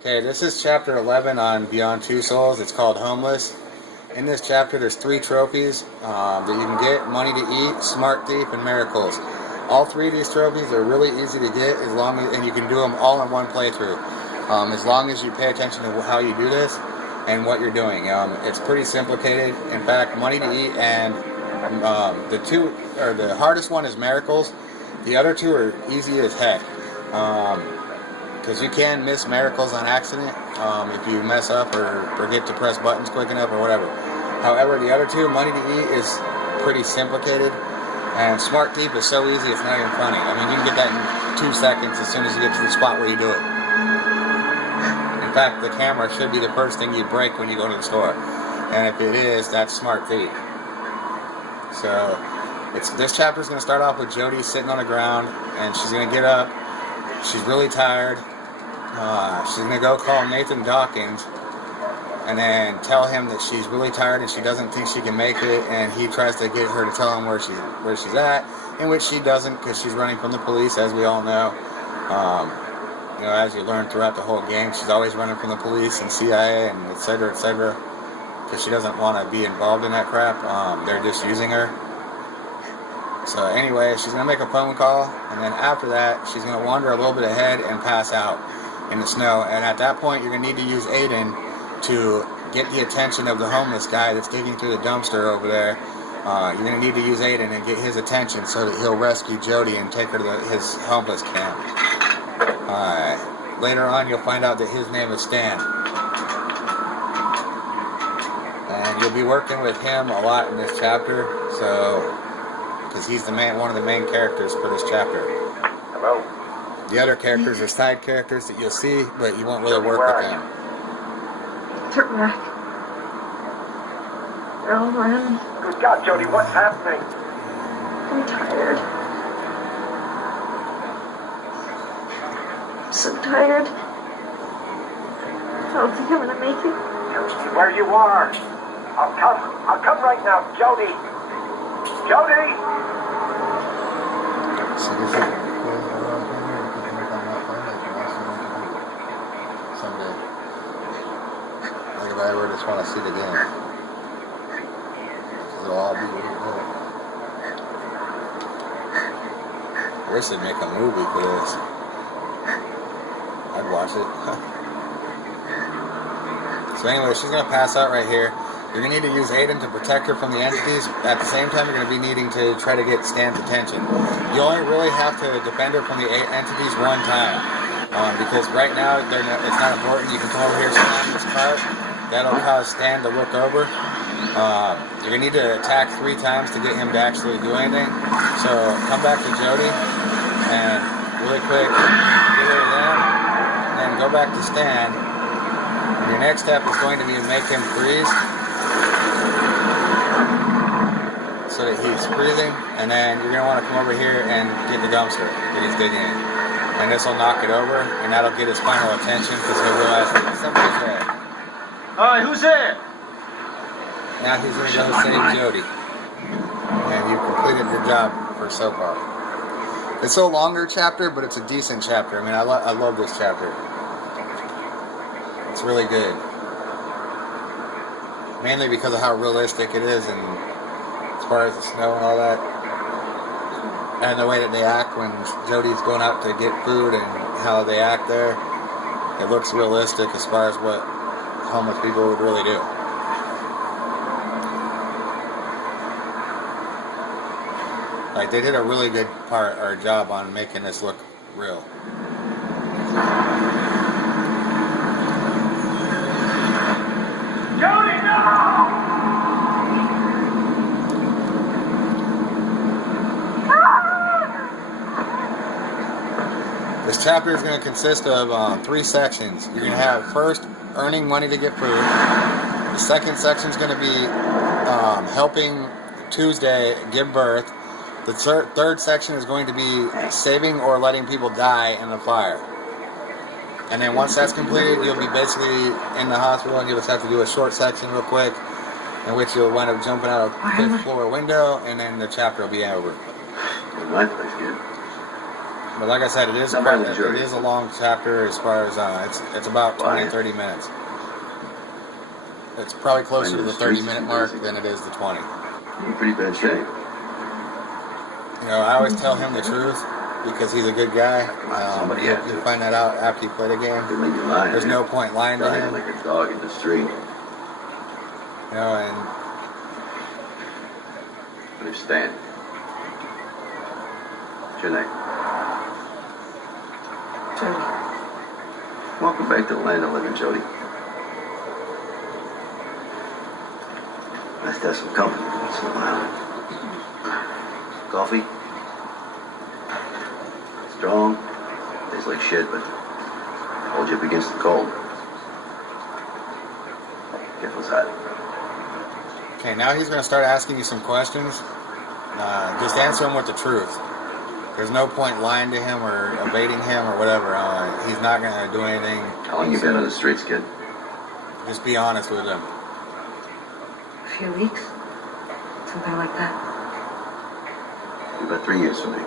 Okay, this is chapter 11 on Beyond Two Souls. It's called Homeless. In this chapter, there's 3 trophies that you can get: Money to Eat, Smart Thief, and Miracles. All 3 of these trophies are really easy to get, and you can do them all in one playthrough. As long as you pay attention to how you do this and what you're doing. It's pretty simplified. In fact, Money to Eat and the hardest one is Miracles. The other 2 are easy as heck. Because you can miss Miracles on accident if you mess up or forget to press buttons quick enough or whatever. However, the other 2, Money to Eat, is pretty simplified, and Smart Thief is so easy it's not even funny. I mean, you can get that in 2 seconds as soon as you get to the spot where you do it. In fact, the camera should be the first thing you break when you go to the store, and if it is, that's Smart Thief. So, this chapter is going to start off with Jody sitting on the ground, and she's going to get up. She's really tired. She's going to go call Nathan Dawkins and then tell him that she's really tired and she doesn't think she can make it, and he tries to get her to tell him where she's at, in which she doesn't, because she's running from the police, as we all know. As you learn throughout the whole game, she's always running from the police and CIA and etc., because she doesn't want to be involved in that crap. They're just using her. So anyway, she's going to make a phone call, and then after that, she's going to wander a little bit ahead and pass out in the snow. And at that point, you're going to need to use Aiden to get the attention of the homeless guy that's digging through the dumpster over there. You're going to need to use Aiden and get his attention so that he'll rescue Jody and take her to his homeless camp. Later on, you'll find out that his name is Stan. And you'll be working with him a lot in this chapter, because he's one of the main characters for this chapter. Hello? The other characters are side characters that you'll see, but you won't really work with them. Turn back. They're all around. Good God, Jody, what's happening? I'm tired. I'm so tired. I don't think I'm gonna make it. Just where you are. I'll come right now, Jody. Jody! So this is someday. Like if I ever just want to see it again. Because it'll all be really good. I wish they'd make a movie for this. I'd watch it. So anyway, she's going to pass out right here. You're going to need to use Aiden to protect her from the entities. At the same time, you're going to be needing to try to get Stan's attention. You only really have to defend her from the entities one time. Because right now, it's not important. You can come over here, slam this cart. That'll cause Stan to look over. You're going to need to attack 3 times to get him to actually do anything. So come back to Jody and really quick get rid of them. And then go back to Stan. And your next step is going to be to make him freeze, so that he's freezing, and then you're going to want to come over here and get the dumpster that he's digging in. And this will knock it over, and that'll get his final attention, because he'll realize that somebody's there. Alright, who's there? Now he's going to go save Jody. And you've completed your job for so far. It's a longer chapter, but it's a decent chapter. I mean, I love this chapter. It's really good. Mainly because of how realistic it is, and as far as the snow and all that, and the way that they act when Jody's going out to get food and how they act there, it looks realistic as far as what homeless people would really do. Like, they did a really good job on making this look real. Jody, no! This chapter is going to consist of 3 sections. You're going to have first earning money to get food. The second section is going to be helping Tuesday give birth. The third section is going to be saving or letting people die in the fire. And then once that's completed, you'll be basically in the hospital, and you'll just have to do a short section real quick, in which you'll wind up jumping out of a 5th floor window, and then the chapter will be over. My place, kid. But like I said, it is Not quite, by the jury. it is a long chapter as far as it's about 20, Why? 30 minutes. It's probably closer to Mind the the streets 30-minute is mark busy. than it is the 20. You're in pretty bad shape. You know, I always tell him the truth because he's a good guy. Somebody You'll had to. find that out after you play the game. They make you lie. There's no point lying to Dying him. like a dog in the street. You know, and Understand. What's your name? Jody. Welcome back to the land of living, Jody. Nice to have some company once in a while. Coffee? Strong? Tastes like shit, but hold you up against the cold. Careful's hot. okay, now he's going to start asking you some questions. Just answer him with the truth. There's no point lying to him or evading him or whatever. He's not going to do anything. How long you been on the streets, kid? Just be honest with him. A few weeks. Something like that. About 3 years for me.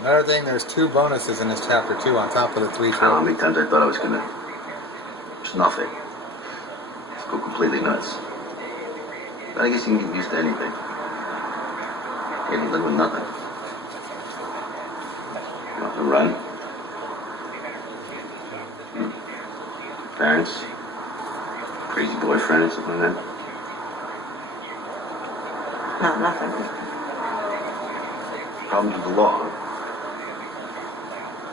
Another thing, there's 2 bonuses in this chapter too, on top of the 3 I don't know how trophies. many times I thought I was gonna snuff it. Just go completely nuts. But I guess you can get used to anything. You can live with nothing. Nothing to run. Parents. Crazy boyfriend or something like that. No, nothing. Problems with the law.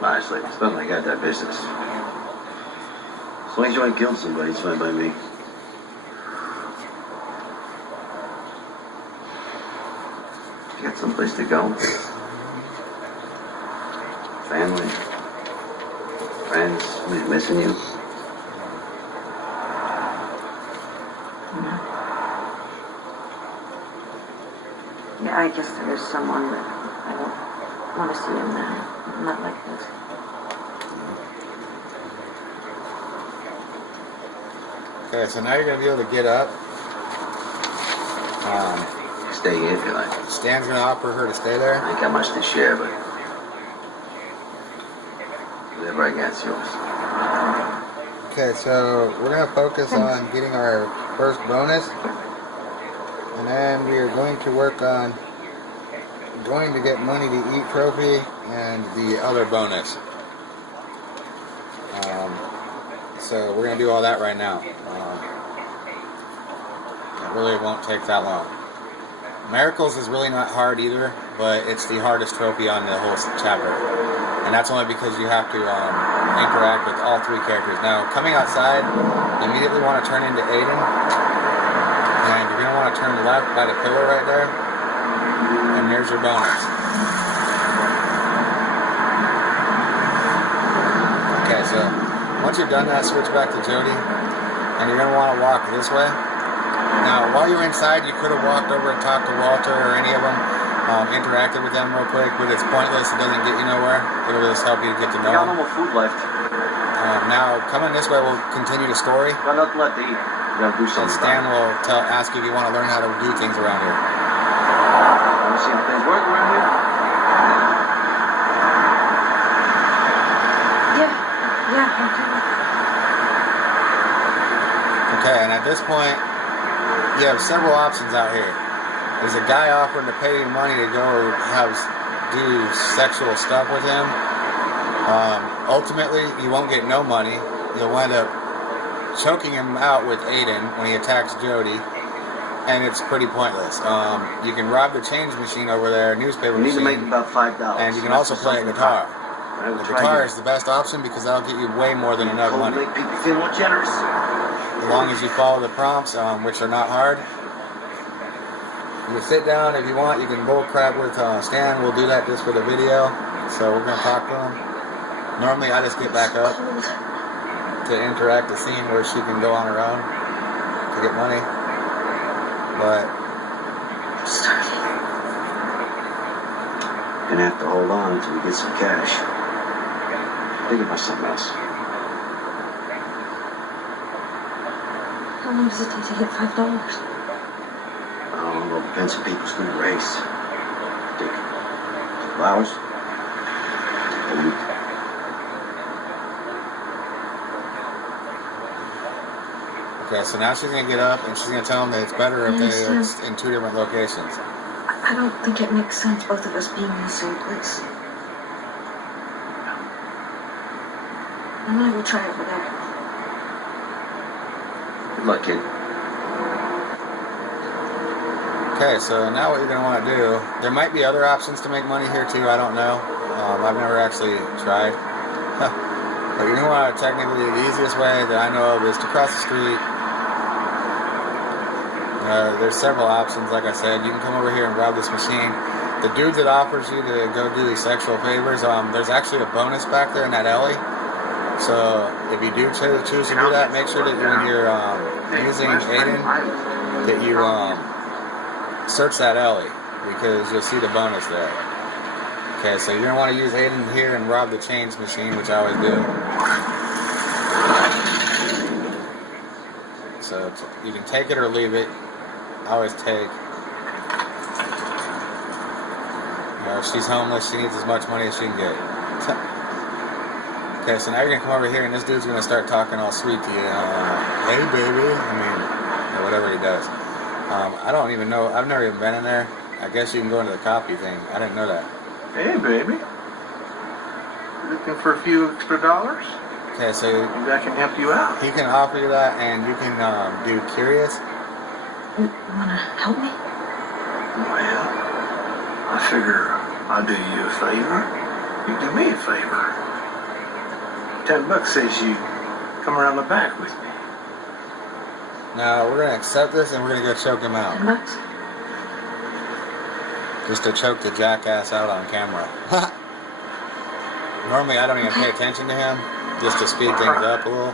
Honestly, it's not like I got that business. As long as you ain't killed somebody, it's fine by me. You got someplace to go? Family? Friends? Somebody's missing you? Yeah, I guess there is someone, but I don't want to see him now. Not like this. Okay, so now you're going to be able to get up. Stay here if you like. Stan's going to offer her to stay there. I ain't got much to share, but whatever I got's yours. Okay, so we're going to focus on getting our first bonus. And then we are going to work on going to get money to eat trophy and the other bonus. So we're going to do all that right now. It really won't take that long. Miracles is really not hard either, but it's the hardest trophy on the whole chapter. And that's only because you have to interact with all 3 characters. Now, coming outside, you immediately want to turn into Aiden. And you're going to want to turn left by the pillar right there. And there's your bonus. Okay, so once you've done that, switch back to Jody. And you're going to want to walk this way. Now, while you're inside, you could have walked over and talked to Walter or any of them, interacted with them real quick, but it's pointless. It doesn't get you nowhere. It'll just help you to get to know I got them. no more food left. Now, coming this way, we'll continue the story. Got nothing left to eat. You gotta do And something Stan about it. will ask you if you want to learn how to do things around here. Want to see how things work around here? Yeah, okay. Okay, and at this point, you have several options out here. There's a guy offering to pay you money to go do sexual stuff with him. Ultimately, you won't get no money. You'll wind up choking him out with Aiden when he attacks Jody, and it's pretty pointless. You can rob the change machine over there, newspaper We need to make machine, about $5. and you can also play a guitar. I will The try guitar to is the best option because that'll get you way more than enough money. make people feel more generous. As long as you follow the prompts, which are not hard. You can sit down if you want. You can bull crap with Stan. We'll do that just for the video. So we're going to talk to him. Normally I just get back up to interact the scene where she can go on her own to get money. But Gonna have to hold on until we get some cash. Think about something else. How long does it take to get $5? I don't know, depends on people's good race. Take 2 hours. you? Okay, so now she's gonna get up and she's gonna tell him that it's better if Yes, they're in two different locations. I don't think it makes sense both of us being in the same place. I'm gonna go try over there. Good luck, kid. Okay, so now what you're gonna want to do, there might be other options to make money here too, I don't know. I've never actually tried. But you're gonna want to, technically, the easiest way that I know of is to cross the street. There's several options, like I said. You can come over here and rob this machine. The dude that offers you to go do these sexual favors, there's actually a bonus back there in that alley. So if you do choose to do that, make sure that when you're using Aiden, that you search that alley, because you'll see the bonus there. Okay, so you're going to want to use Aiden here and rob the change machine, which I always do. So you can take it or leave it. I always take. If she's homeless, she needs as much money as she can get. Okay, so now you're going to come over here and this dude's going to start talking all sweet to you. Hey, baby. I mean, whatever he does. I don't even know. I've never even been in there. I guess you can go into the copy thing. I didn't know that. Hey, baby. Looking for a few extra dollars? Okay, so Maybe I can help you out. he can offer you that, and you can do curious. You wanna help me? Well, I figure I'll do you a favor. You do me a favor. $10 says you come around the back with me. Now we're gonna accept this, and we're gonna go choke him out, $10? just to choke the jackass out on camera. Normally, I don't even pay attention to him, just to speed things up a little.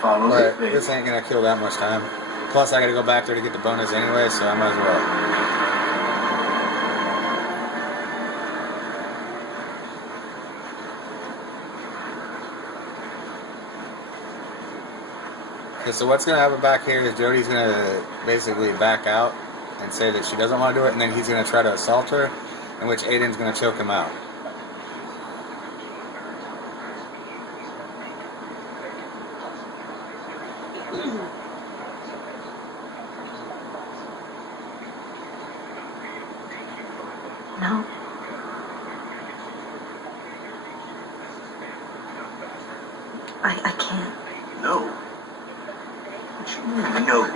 Follow But me, baby. this ain't gonna kill that much time. Plus, I gotta go back there to get the bonus anyway, so I might as well. Okay, so what's gonna happen back here is Jody's gonna basically back out and say that she doesn't want to do it, and then he's gonna try to assault her, in which Aiden's gonna choke him out. No. I can't. No. What you mean, no?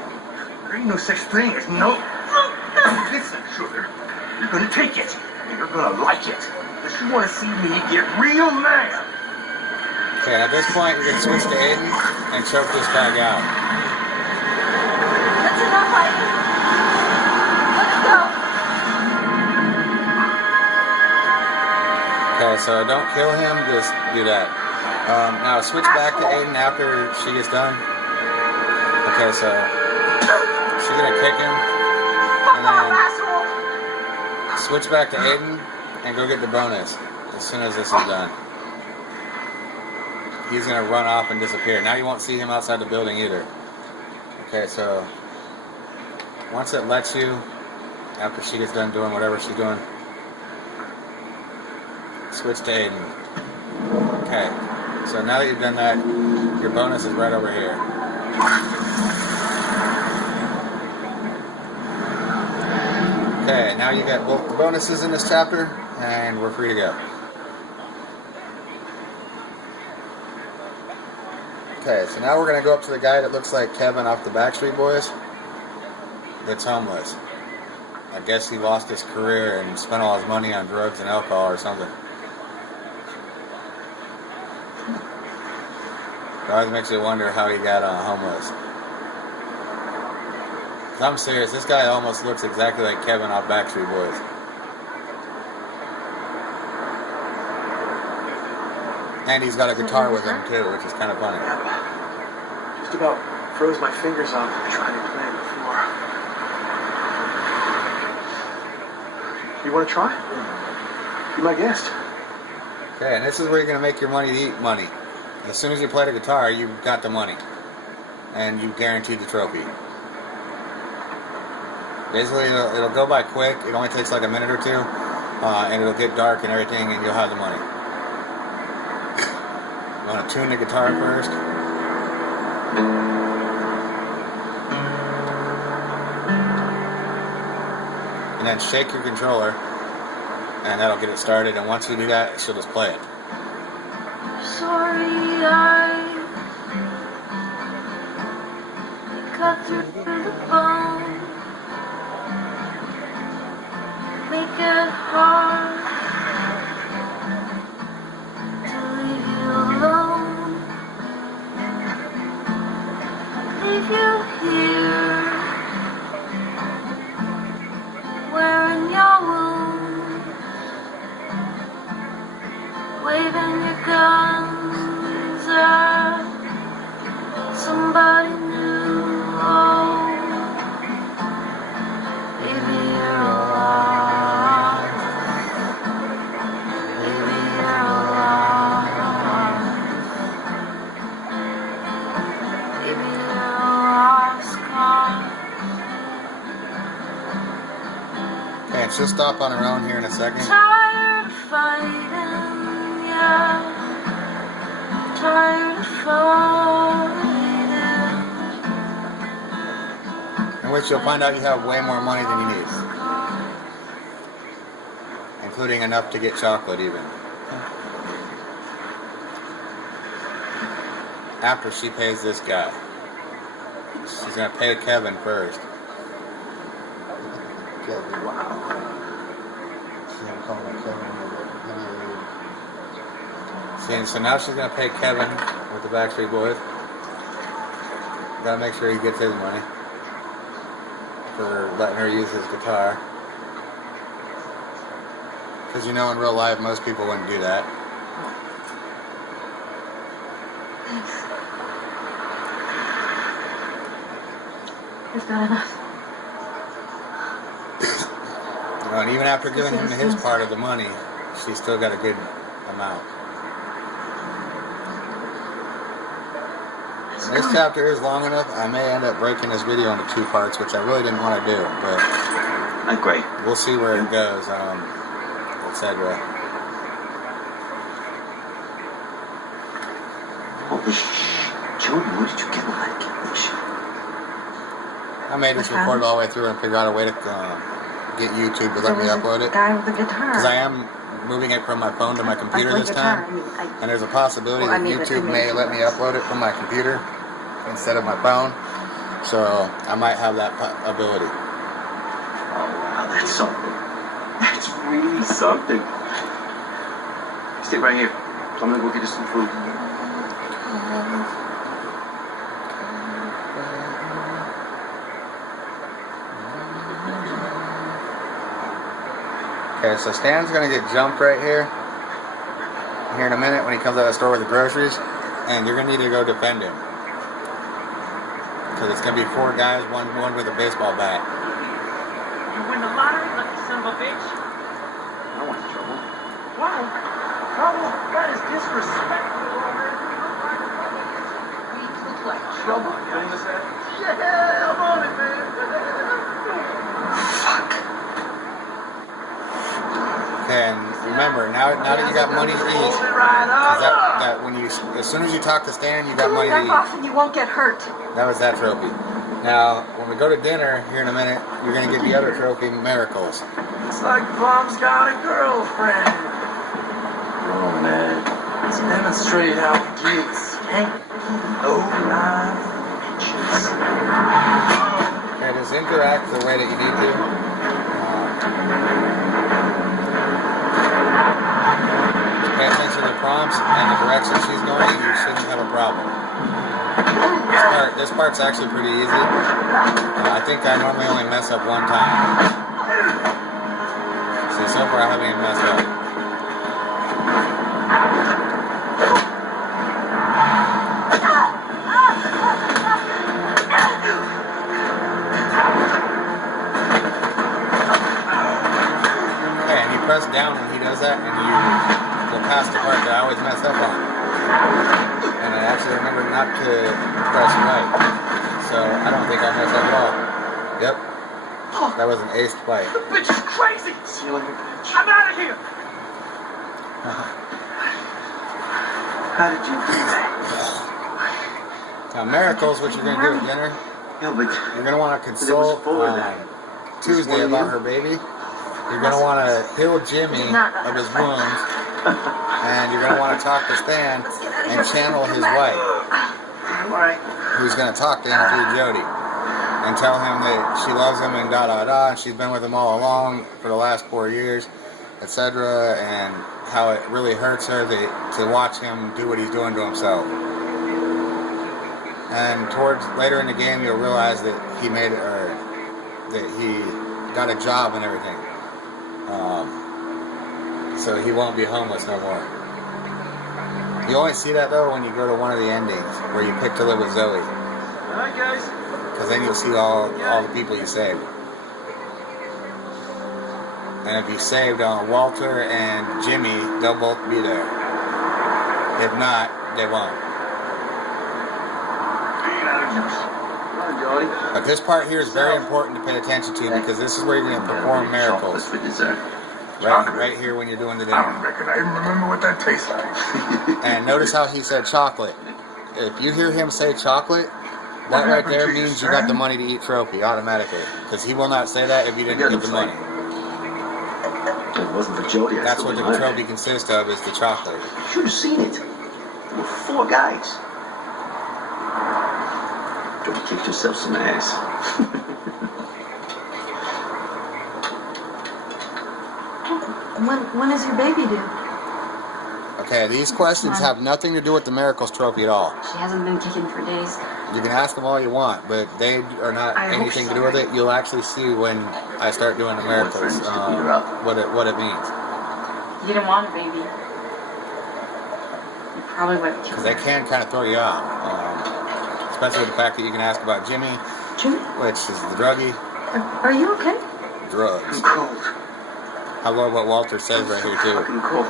There ain't no such thing as no. Listen, sugar. You're gonna take it. And you're gonna like it. But you wanna see me get real mad. Okay, at this point, you're gonna switch to Aiden and choke this guy out. That's enough, Heidi. Let's go. Okay, so don't kill him, just do that. Now switch back to Aiden after she gets done. Okay, so she's gonna kick him, and then switch back to Aiden and go get the bonus as soon as this is done. He's gonna run off and disappear. Now you won't see him outside the building either. Okay, so once it lets you, after she gets done doing whatever she's doing, switch to Aiden. Okay, so now that you've done that, your bonus is right over here. Okay, now you got both the bonuses in this chapter, and we're free to go. Okay, so now we're going to go up to the guy that looks like Kevin off the Backstreet Boys that's homeless. I guess he lost his career and spent all his money on drugs and alcohol or something. It always makes you wonder how he got homeless. 'Cause I'm serious, this guy almost looks exactly like Kevin off Backstreet Boys. And he's got a guitar with him too, which is kind of funny. Just about froze my fingers off trying to play before. You wanna try? Be my guest. Okay, and this is where you're going to make your money to eat money. As soon as you play the guitar, you got the money. And you guaranteed the trophy. Basically, it'll go by quick. It only takes like a minute or two. And it'll get dark and everything, and you'll have the money. want to tune the guitar first. And then shake your controller, and that'll get it started. And once you do that, she'll just play it. Sorry, I cut through the bone. Make it hard to leave you alone. Leave you here, wearing your wounds, waving your guns at somebody new. Oh, baby, you're alive. Baby, you're alive. Baby, you're a lost cause. Okay, and she'll stop on her own here in a second. Tired of fighting, yeah. Tired of fighting. In which you'll find out you have way more money than you need. Including enough to get chocolate even. After she pays this guy. She's gonna pay Kevin first. Kevin, wow. She's gonna call him Kevin. See, so now she's gonna pay Kevin with the Backstreet Boys. Gotta make sure he gets his money for letting her use his guitar. Because you know in real life most people wouldn't do that. Is that enough? You know, and even after giving him his part of the money, she's still got a good amount. This chapter is long enough. I may end up breaking this video into 2 parts, which I really didn't want to do, but Great. we'll see where it goes, etc. Oh, Jody, where did you get all that cash? I made this record all the way through and figure out a way to get YouTube to let me upload it. Guy with the guitar. Because I am moving it from my phone to my computer this time. And there's a possibility that YouTube may let me upload it from my computer instead of my phone. So I might have that ability. Oh, wow, that's something. That's really something. Stay right here. I'm gonna go get us some food. Okay, so Stan's gonna get jumped right here in a minute when he comes out of the store with the groceries, and you're gonna need to go defend him. Because it's gonna be 4 guys, one with a baseball bat. You win the lottery, lucky son of a bitch. I don't want trouble. Wow. Trouble? That is disrespectful. We look like trouble. Yeah, I'm on it, man. Okay, and remember, now that you got money to eat, Hold it right up. that when you, as soon as you talk to Stan, you got money to Back eat. off and you won't get hurt. That was that trophy. Now, when we go to dinner here in a minute, you're gonna get the other trophy, Miracles. It's like Bob's got a girlfriend. Oh, man. Let's demonstrate how it gets. No lies, bitches. Okay, just interact the way that you need to. Pay attention to the prompts and the direction she's going, you shouldn't have a problem. This part's actually pretty easy. I think I normally only mess up 1 time. See, so far I haven't even messed up. Okay, and you press down when he does that, and you will pass the part that I always mess up on. And I actually remember not to press right. So I don't think I messed up at all. Yep. That was an ace play. The bitch is crazy. See you later, bitch. I'm out of here. How did you do that? Now, Miracles, what you're going to do at dinner, Yeah, but you're going to want to consult for on that. Tuesday about her baby. You're going to want to heal Jimmy of his wounds. And you're going to want to talk to Stan and channel his wife, all right. who's going to talk to him through Jody. And tell him that she loves him and da-da-da, and she's been with him all along for the last 4 years, etc. And how it really hurts her to watch him do what he's doing to himself. And towards later in the game, you'll realize that he made it, or that he got a job and everything. So he won't be homeless no more. You only see that though when you go to one of the endings where you pick to live with Zoe. Alright, guys. Because then you'll see all the people you saved. And if you saved Walter and Jimmy, they'll both be there. If not, they won't. But this part here is very important to pay attention to because this is where you're going to perform miracles. For dessert. Right here when you're doing the I dinner. don't reckon I even remember what that tastes like. And notice how he said chocolate. If you hear him say chocolate, that right there means you got the money to eat trophy automatically. Because he will not say that if you didn't get the money. If it wasn't for Jody, I'd That's still what be the hungry. trophy consists of, is the chocolate. You should have seen it. There were 4 guys. Jody kicked yourself some ass. When is your baby due? Okay, these questions have nothing to do with the Miracles trophy at all. She hasn't been kicking for days. You can ask them all you want, but they are not I hope anything to so. do with it. You'll actually see when I start doing the Miracles what it means. You didn't want a baby. You probably would have Because killed they can kind of throw you off. Especially the fact that you can ask about Jimmy, Jimmy, which is the druggie, are you okay? drugs. I'm cold. I love what Walter says right here, too. Fucking cold.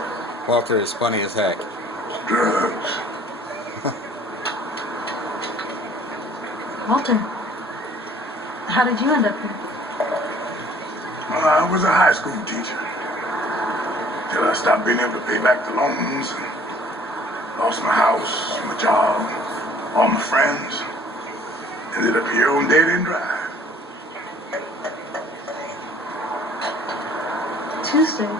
Walter is funny as heck. Drugs. Walter, how did you end up here? I was a high school teacher. Till I stopped being able to pay back the loans and lost my house, my job, all my friends. Ended up here on Dead End Drive. Tuesday.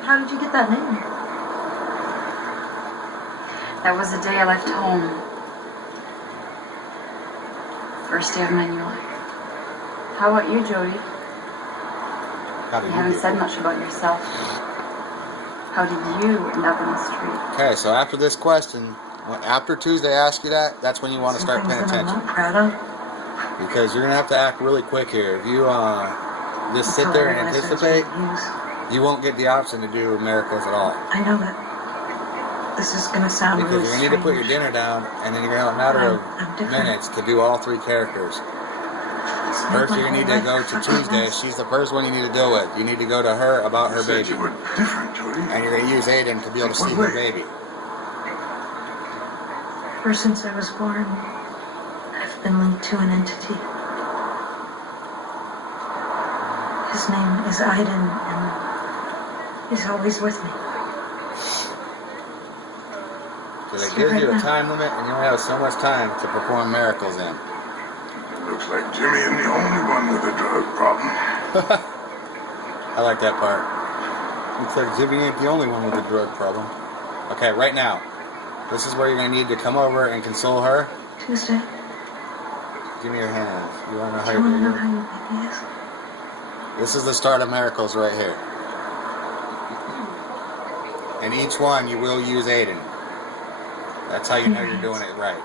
How did you get that name? That was the day I left home. First day of my new life. How about you, Jody? How did You you haven't get said there? much about yourself. How did you end up in the street? Okay, so after this question, after Tuesday asks you that, that's when you want to start paying Things that I'm attention. not proud of. Because you're going to have to act really quick here. If you just sit there and anticipate, you won't get the option to do Miracles at all. I know that this is gonna sound Because really you're going to need to put your strange. dinner down, and then you're going to have a matter I'm of different. minutes to do all 3 characters. It's not First, my you're going to need whole to go life. to Fucking Tuesday. mess. She's the first one you need to deal with. You need to go to her about her You said baby. you were different, Jody. And you're going to use Aiden to be able to see her baby. Ever since I was born, I've been linked to an entity. His name is Aiden, and he's always with me. So that gives you a time limit, and you only have so much time to perform Miracles in. Looks like Jimmy ain't the only one with a drug problem. I like that part. Looks like Jimmy ain't the only one with a drug problem. Okay, right now, this is where you're going to need to come over and console her. Tuesday, Give me your hands. You want to know how do you want to know you're how your baby is? This is the start of Miracles right here. And each one you will use Aiden. That's how you know you're doing it right.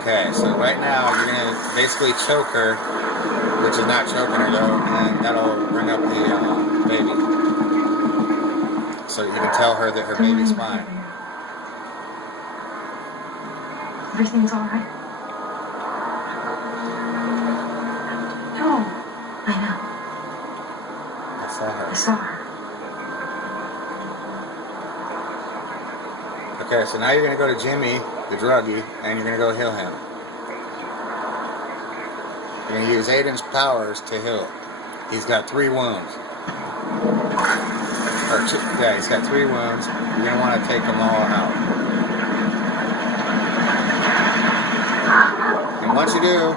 Okay, so right now you're going to basically choke her, which is not choking her though, and that'll bring up the baby. So you can tell her that her Don't baby's worry about fine. it. Everything's all right. No. I know. I saw I her. saw her. Okay, so now you're going to go to Jimmy, the druggie, and you're going to go heal him. You're going to use Aiden's powers to heal. He's got 3 wounds. or two, yeah, he's got 3 wounds. You're gonna want to take them all out. And once you do,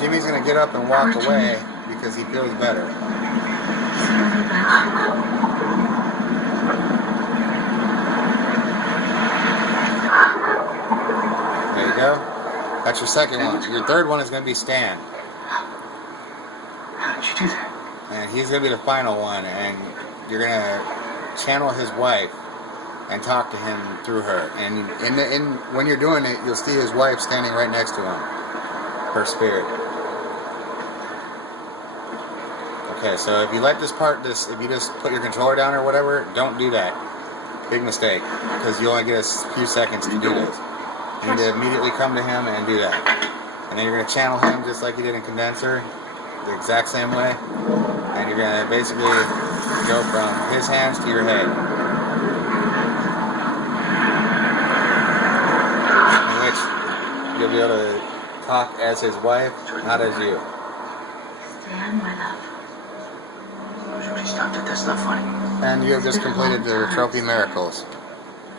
Jimmy's gonna get up and walk away because he feels better. There you go. That's your second one. Your third one is gonna be Stan. How did you do that? And he's gonna be the final one, and you're gonna channel his wife and talk to him through her. And when you're doing it, you'll see his wife standing right next to him, her spirit. Okay, so if you let this part, if you just put your controller down or whatever, don't do that. Big mistake, because you only get a few seconds to do this. You need to immediately come to him and do that. And then you're gonna channel him just like you did in Condenser, the exact same way. And you're gonna basically go from his hands to your head. In which you'll be able to talk as his wife, not as you. Stan, my love. Jody, stop it. That's not funny. And you have just completed the trophy miracles.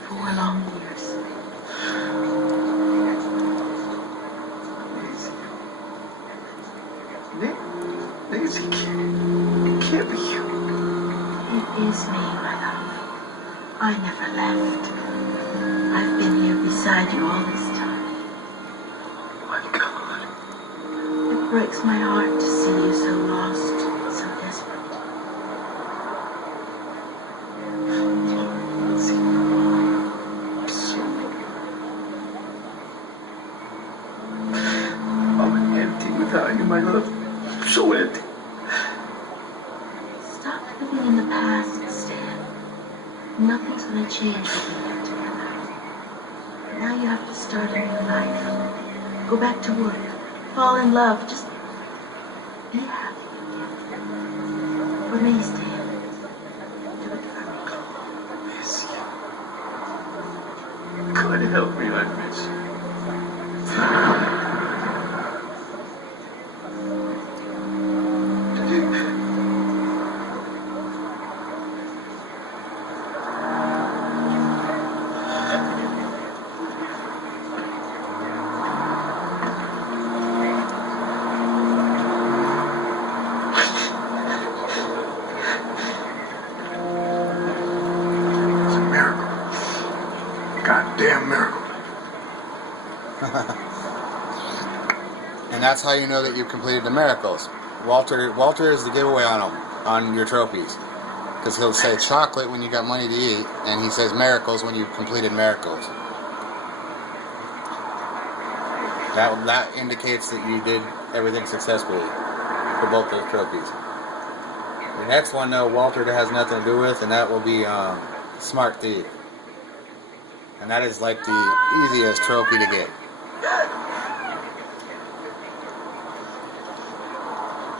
4 long years. Nancy, it can't be you. It is me, my love. I never left. I've been here beside you all this time. My God. It breaks my heart to see you so lost, so desperate. I'm empty without you, my love. So empty. Stop living in the past, Stan. Nothing's gonna change when we get together. Now you have to start a new life. Go back to work. Fall in love. Just be happy again. For me, Stan. Do it for me. Miss you. God help me, I miss you. It's a miracle. Goddamn miracle. And that's how you know that you've completed the miracles. Walter is the giveaway on them, on your trophies. Because he'll say chocolate when you got money to eat, and he says miracles when you've completed miracles. That indicates that you did everything successfully for both those trophies. The next one, though, Walter has nothing to do with, and that will be Smart Thief. And that is like the easiest trophy to get.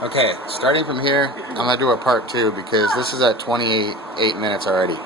Okay, starting from here, I'm going to do a part 2 because this is at 28 minutes already.